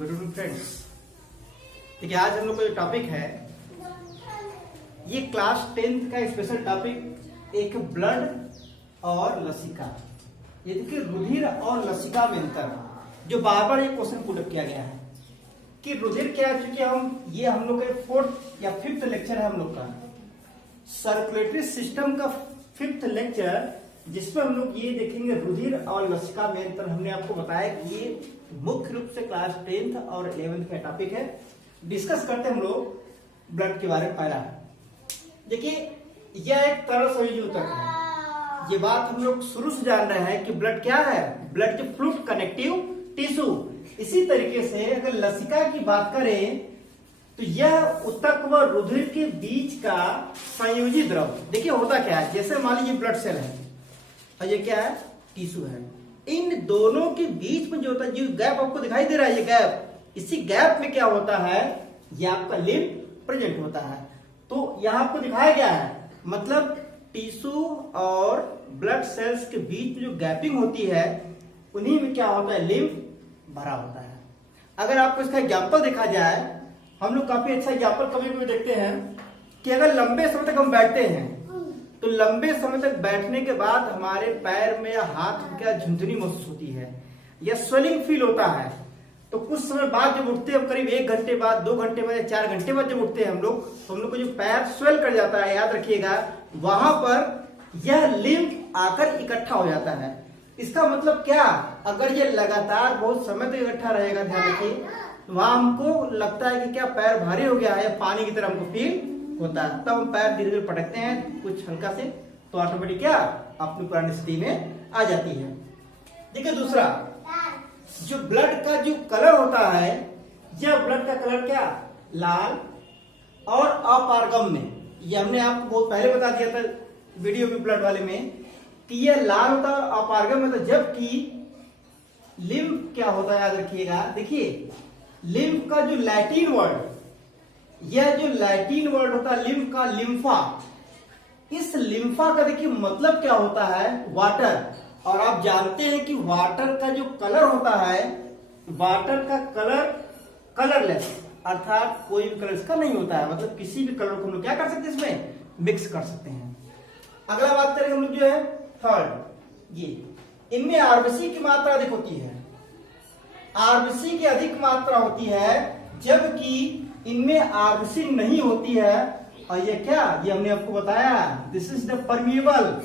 Good evening friends. देखिए आज हम लोग का जो टॉपिक है ये क्लास 10th का स्पेशल टॉपिक एक ब्लड और लसिका। ये देखिए रुधिर और लसिका में अंतर, जो बार बार ये क्वेश्चन पुट किया गया है कि रुधिर क्या है। चूंकि हम लोग का 4th या 5th लेक्चर है हम लोग का सर्कुलेटरी सिस्टम का 5th लेक्चर, जिसमें हम लोग ये देखेंगे रुधिर और लसिका में अंतर। हमने आपको बताया कि ये मुख्य रूप से क्लास 10th और 11th का टॉपिक है। डिस्कस करते हैं हम लोग ब्लड के बारे में। पहला देखिए यह एक तरल संयोजी ऊतक है। ये बात हम लोग शुरू से जान रहे हैं कि ब्लड क्या है, ब्लड के फ्लूइड कनेक्टिव टिश्यू। इसी तरीके से अगर लसिका की बात करें तो यह ऊतक व रुधिर के बीच का संयोजी द्रव। देखिए होता क्या है, जैसे मान लीजिए ब्लड सेल है और ये क्या है, टिश्यू है। इन दोनों के बीच में जो होता है, जो गैप आपको दिखाई दे रहा है, ये गैप, इसी गैप में क्या होता है, ये आपका लिम्फ प्रेजेंट होता है। तो यहां आपको दिखाया गया है, मतलब टिश्यू और ब्लड सेल्स के बीच में जो गैपिंग होती है उन्हीं में क्या होता है, लिम्फ भरा होता है। अगर आपको इसका एग्जाम्पल देखा जाए, हम लोग काफी अच्छा एग्जाम्पल कभी कभी देखते हैं कि अगर लंबे समय तक हम बैठते हैं तो लंबे समय तक बैठने के बाद हमारे पैर में या हाथ में क्या झुंझुनी महसूस होती है या स्वेलिंग फील होता है। तो कुछ समय बाद जब उठते हैं, करीब 1 घंटे बाद, 2 घंटे बाद या 4 घंटे बाद जब उठते हैं हम लोग, तो हम लोग को जो पैर स्वेल कर जाता है, याद रखिएगा, वहां पर यह लिम्फ आकर इकट्ठा हो जाता है। इसका मतलब क्या, अगर ये लगातार बहुत समय तक इकट्ठा रहेगा, ध्यान रखिए, वहां हमको लगता है कि क्या पैर भारी हो गया है या पानी की तरह हमको फील होता है। तब हम पैर धीरे धीरे पटकते हैं कुछ हल्का से, तो ऑटोमेटिक क्या अपनी पुरानी स्थिति में आ जाती है। देखिए दूसरा, जो ब्लड का जो कलर होता है, यह ब्लड का कलर क्या, लाल और अपारगम्य। ये हमने आपको बहुत पहले बता दिया था वीडियो में ब्लड वाले में कि यह लाल होता है और अपारगम्य होता है। जबकि लिम्फ क्या होता है, याद रखिएगा, देखिए लिम्फ का जो लैटिन वर्ड, यह जो लैटिन वर्ड होता है लिम्फ का, लिम्फा, इस लिम्फा का देखिए मतलब क्या होता है, वाटर। और आप जानते हैं कि वाटर का जो कलर होता है, वाटर का कलर कलरलेस, अर्थात कोई भी कलर इसका नहीं होता है। मतलब किसी भी कलर को हम लोग क्या कर सकते हैं, इसमें मिक्स कर सकते हैं। अगला बात करेंगे हम लोग जो है थर्ड, ये इनमें आरबीसी की मात्रा अधिक होती है। आरबीसी की अधिक मात्रा होती है, जबकि इनमें आरबीसी नहीं होती है। और ये क्या, ये हमने आपको बताया, दिस इज द परमिएबल,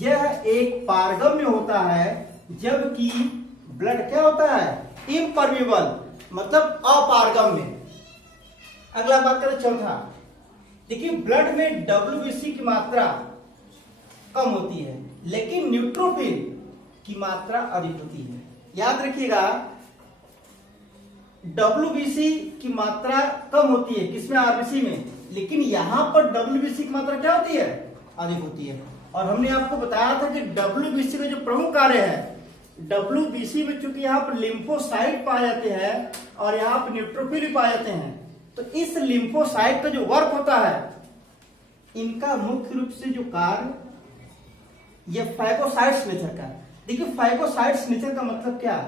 यह एक पारगम्य होता है, जबकि ब्लड क्या होता है, इम्परमिएबल, मतलब अपारगम्य। अगला बात करें चौथा, देखिए ब्लड में डब्ल्यूबीसी की मात्रा कम होती है, लेकिन न्यूट्रोफिल की मात्रा अधिक होती है। याद रखिएगा, डब्ल्यूबीसी की मात्रा कम होती है किसमें, आरबीसी में, लेकिन यहां पर डब्ल्यूबीसी की मात्रा क्या होती है, अधिक होती है। और हमने आपको बताया था कि डब्ल्यूबीसी का जो प्रमुख कार्य है, डब्ल्यूबीसी में चूंकि यहाँ पर लिम्फोसाइट पाए जाते हैं और यहाँ पर न्यूट्रोफिल भी पाए जाते हैं, तो इस लिम्फोसाइट का जो वर्क होता है, इनका मुख्य रूप से जो कार्य, यह फाइगोसाइट्स नेचर का। देखिए फाइगोसाइट्स नेचर का मतलब क्या,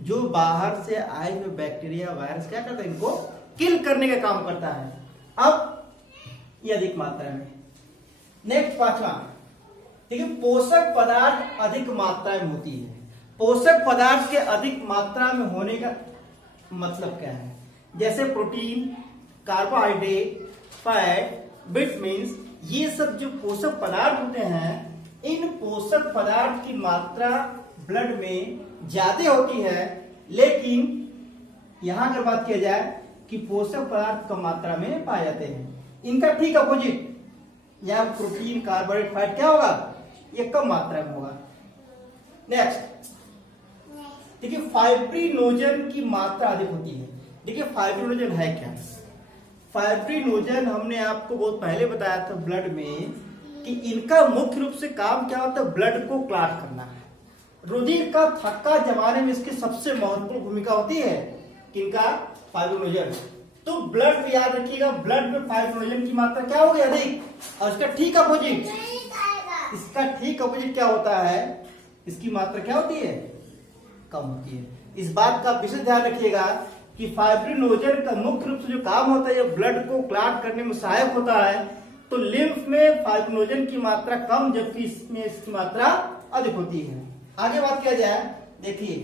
जो बाहर से आए हुए बैक्टीरिया वायरस क्या करता है, इनको किल करने का काम करता है। अब ये अधिक मात्रा में। नेक्स्ट पांचवा, देखिए पोषक पदार्थ अधिक मात्रा में होती है। पोषक पदार्थ के अधिक मात्रा में होने का मतलब क्या है, जैसे प्रोटीन, कार्बोहाइड्रेट, फैट, विटामिन्स, ये सब जो पोषक पदार्थ होते हैं, इन पोषक पदार्थ की मात्रा ब्लड में ज्यादा होती है। लेकिन यहां अगर बात किया जाए कि पोषक पदार्थ कम मात्रा में पाए जाते हैं, इनका ठीक अपोजिट, या प्रोटीन, कार्बोहाइड्रेट, फैट क्या होगा, ये कम मात्रा में होगा। नेक्स्ट देखिए फाइब्रिनोजन की मात्रा अधिक होती है। देखिए फाइब्रिनोजन है क्या, फाइब्रिनोजन हमने आपको बहुत पहले बताया था ब्लड में कि इनका मुख्य रूप से काम क्या होता है, ब्लड को क्लॉट करना है। रुधिर का थक्का जमाने में इसकी सबसे महत्वपूर्ण भूमिका होती है, किनका, फाइब्रिनोजन। तो ब्लड में याद रखिएगा, ब्लड में फाइब्रिनोजन की मात्रा क्या होगी, अधिक। और इसका ठीक अपोजिट, इसका ठीक अपोजिट क्या होता है, इसकी मात्रा क्या होती है, कम होती है। इस बात का विशेष ध्यान रखिएगा कि फाइब्रिनोजन का मुख्य रूप से जो काम होता है ये ब्लड को क्लॉट करने में सहायक होता है। तो लिम्फ में फाइब्रिनोजन की मात्रा कम, जबकि इसमें इसकी मात्रा अधिक होती है। आगे बात किया जाए, देखिए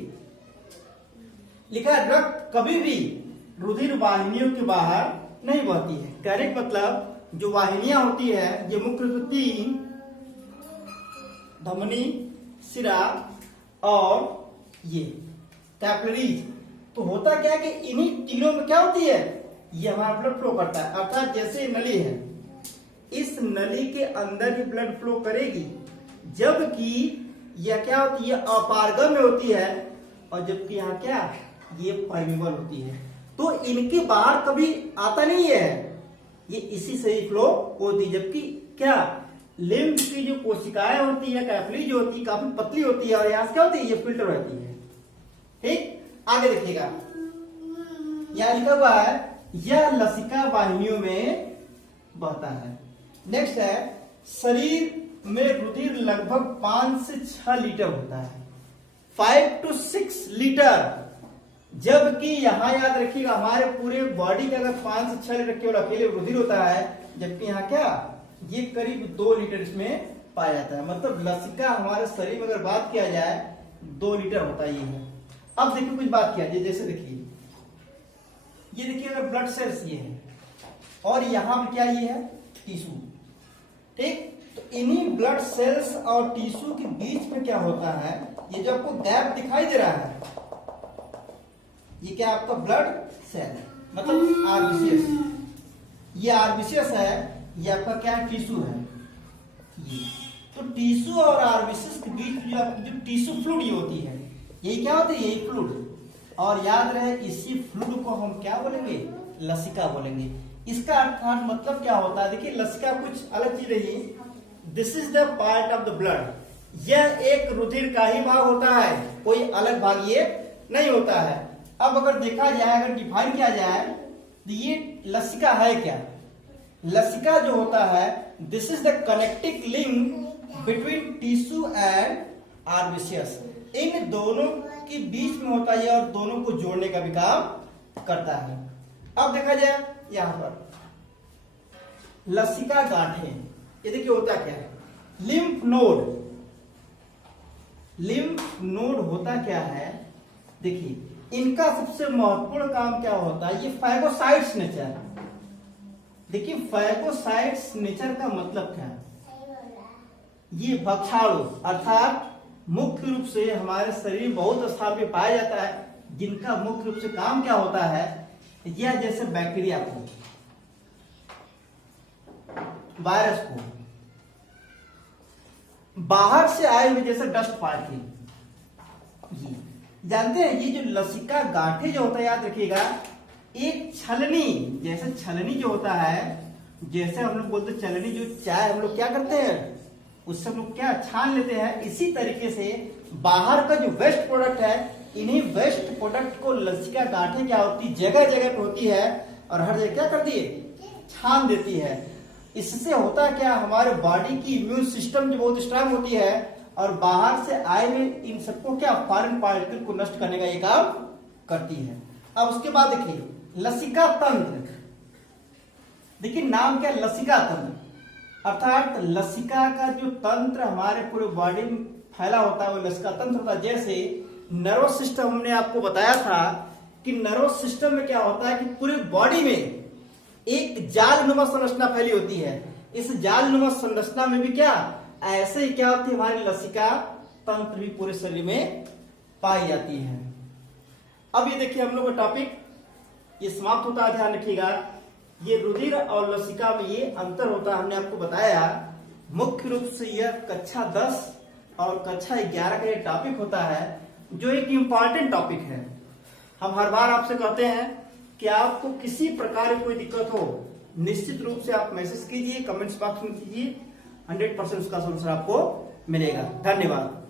लिखा है रक्त कभी भी रुधिर वाहिनियों के बाहर नहीं बहती है। कहने का मतलब जो वाहिनियां होती है ये मुख्य रूप से 3, धमनी, सिरा और ये कैपिलरीज। तो होता क्या है कि इन्हीं तीनों में क्या होती है, ये हमारा ब्लड फ्लो करता है। अर्थात जैसे नली है, इस नली के अंदर ही ब्लड फ्लो करेगी, जबकि यह क्या होती है, अपारगम में होती है, और जबकि यहाँ क्या, ये परमेबल होती है। तो इनके बाहर कभी आता नहीं है, ये इसी से ही फ्लो होती है। जबकि क्या, लिम्फ की जो कोशिकाएं होती है, कैपिलरी जो होती है, काफी पतली होती है, और यहाँ से क्या होती है, ये फिल्टर रहती है। ठीक, आगे देखिएगा, यहां लिखा हुआ है यह लसिका वाहिनियों में बहता है। नेक्स्ट है, शरीर में रुधिर लगभग 5 से 6 लीटर होता है, 5 to 6 लीटर। जबकि यहां याद रखिएगा हमारे पूरे बॉडी का अगर 5 से 6 लीटर केवल अकेले रुधिर होता है, जबकि यहाँ क्या, ये करीब 2 लीटर इसमें पाया जाता है। मतलब लसिका हमारे शरीर में अगर बात किया जाए 2 लीटर होता ही है। अब देखिए कुछ बात किया जाए, जैसे देखिए ये देखिए अगर ब्लड सेल्स ये है, और यहां पर क्या ये है, टिश्यू। ठीक, तो इन्हीं ब्लड सेल्स और टिश्यू के बीच में क्या होता है, ये जो आपको गैप दिखाई दे रहा है, ये क्या आपका ब्लड सेल, मतलब आरबीसीएस। ये आरबीसीएस है, ये आपका क्या टिश्यू है ये। तो टिश्यू और आरबीसीएस के बीच जो आपकी जो टिश्यू फ्लूइड होती है, यही क्या होती है, यही फ्लूइड। और याद रहे इसी फ्लूइड को हम क्या बोलेंगे, लसिका बोलेंगे। इसका अर्थात मतलब क्या होता है, देखिए लसिका कुछ अलग चीज नहीं, this is the part of the blood. यह एक रुधिर का ही भाग होता है, कोई अलग भाग ये नहीं होता है। अब अगर देखा जाए, अगर डिफाइन किया जाए, तो ये लसिका है क्या, लसिका जो होता है, this is the connecting link between tissue and RBCs. इन दोनों के बीच में होता है और दोनों को जोड़ने का भी काम करता है। अब देखा जाए यहां पर लसिका गांठें, ये देखिए होता क्या है, लिम्फ नोड। लिम्फ नोड होता क्या है, देखिए इनका सबसे महत्वपूर्ण काम क्या होता है, ये फैगोसाइट्स नेचर। देखिए फैगोसाइट्स नेचर का मतलब क्या है, ये भक्षाणु, अर्थात मुख्य रूप से हमारे शरीर बहुत स्थान पे पाया जाता है, जिनका मुख्य रूप से काम क्या होता है, यह जैसे बैक्टीरिया को, वायरस को, बाहर से आए हुए जैसे डस्ट पार्टिकल, ये जानते हैं। ये जो लसिका गांठें जो होता है, याद रखिएगा, एक छलनी, जैसे छलनी जो होता है, जैसे हम लोग बोलते छलनी, जो चाय हम लोग क्या करते हैं, उससे हम लोग क्या छान लेते हैं, इसी तरीके से बाहर का जो वेस्ट प्रोडक्ट है, इन्हीं वेस्ट प्रोडक्ट को लसिका गांठें क्या होती, जगह जगह पे होती है, और हर जगह क्या करती है, छान देती है। इससे होता क्या, हमारे बॉडी की इम्यून सिस्टम जो बहुत स्ट्रांग होती है, और बाहर से आए हुए इन सबको क्या, फॉरेन पार्टिकल को नष्ट करने का ये काम करती है। अब उसके बाद देखिए लसिका तंत्र, देखिए नाम क्या, लसिका तंत्र, अर्थात लसिका का जो तंत्र हमारे पूरे बॉडी में फैला होता है वो लसिका तंत्र होता है। जैसे नर्वस सिस्टम हमने आपको बताया था कि नर्वस सिस्टम में क्या होता है कि पूरे बॉडी में एक जालनुमा संरचना फैली होती है। इस जालनुमा संरचना में भी क्या, ऐसे ही क्या होती है, हमारी लसिका तंत्र भी पूरे शरीर में पाई जाती है। अब ये देखिए हम लोग का टॉपिक ये समाप्त होता है, ध्यान रखिएगा। ये रुधिर और लसिका में ये अंतर होता है, हमने आपको बताया। मुख्य रूप से यह कक्षा 10 और कक्षा 11 का ये टॉपिक होता है, जो एक इम्पॉर्टेंट टॉपिक है। हम हर बार आपसे कहते हैं कि आपको किसी प्रकार की कोई दिक्कत हो, निश्चित रूप से आप मैसेज कीजिए, कमेंट्स बॉक्स में कीजिए, 100% उसका सॉल्यूशन आपको मिलेगा। धन्यवाद।